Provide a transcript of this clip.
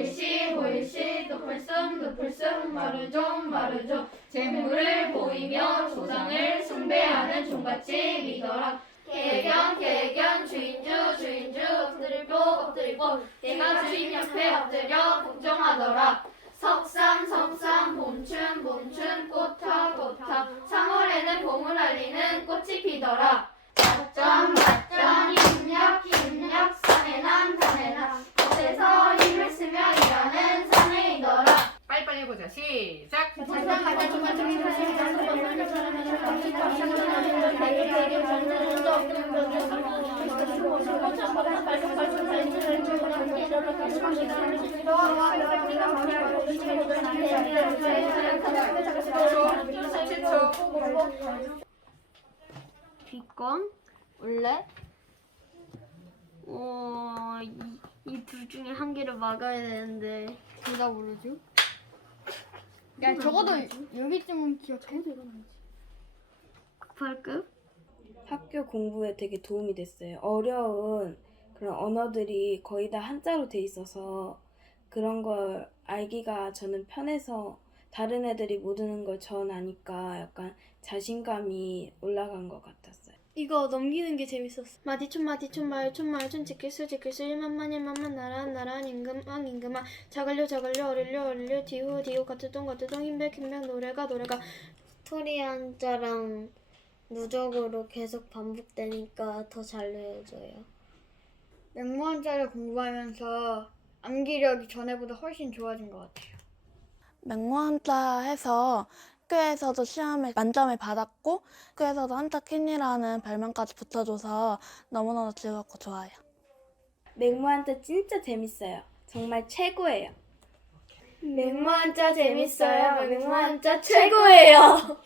보일시 보일시 도플승 도플승 마르종 마르종 재물을 보이며 조상을 숭배하는 종같이 믿어라. 개견 개견 주인주 주인주 엎드리고 엎드리고. 얘가 주인 옆에 엎드려 복종하더라. 석삼 석삼 봄춘 봄춘 꽃하 꽃하 3월에는 봄을 알리는 꽃이 피더라 맞점 맞점 힘력 힘력 산해난 산해난 곳에서 힘을 쓰며 일하는 사내이더라 빨리빨리 해보자. 시작. 비건 원래 어, 이 둘 중에 한 개를 막아야 되는데 둘 다 모르죠? 야 적어도 여기쯤은 기억해? 98급 학교 공부에 되게 도움이 됐어요. 어려운 그런 언어들이 거의 다 한자로 돼 있어서 그런 걸 알기가 저는 편해서 다른 애들이 모르는 걸 전 아니까 약간 자신감이 올라간 것 같았어요. 이거 넘기는 게 재밌었어. 마디촌 마디촌 마을촌 마을촌 지킬수 지킬수 일만만 일만만 나란 나란 임금왕 임금왕 자글려 자글려 어릴려 어릴려 디후 디후 가트동 가트동 힘백 힘백 노래가 노래가 스토리 한자랑 누적으로 계속 반복되니까 더 잘 외워져요. 맹무한자를 공부하면서 암기력이 전에보다 훨씬 좋아진 것 같아요. 맹모한자 해서 학교에서도 시험에 만점을 받았고 학교에서도 한자 퀸이라는 별명까지 붙여줘서 너무너무 즐겁고 좋아요. 맹무한자 진짜 재밌어요. 정말 최고예요. 맹무한자 재밌어요. 맹무한자 최고예요.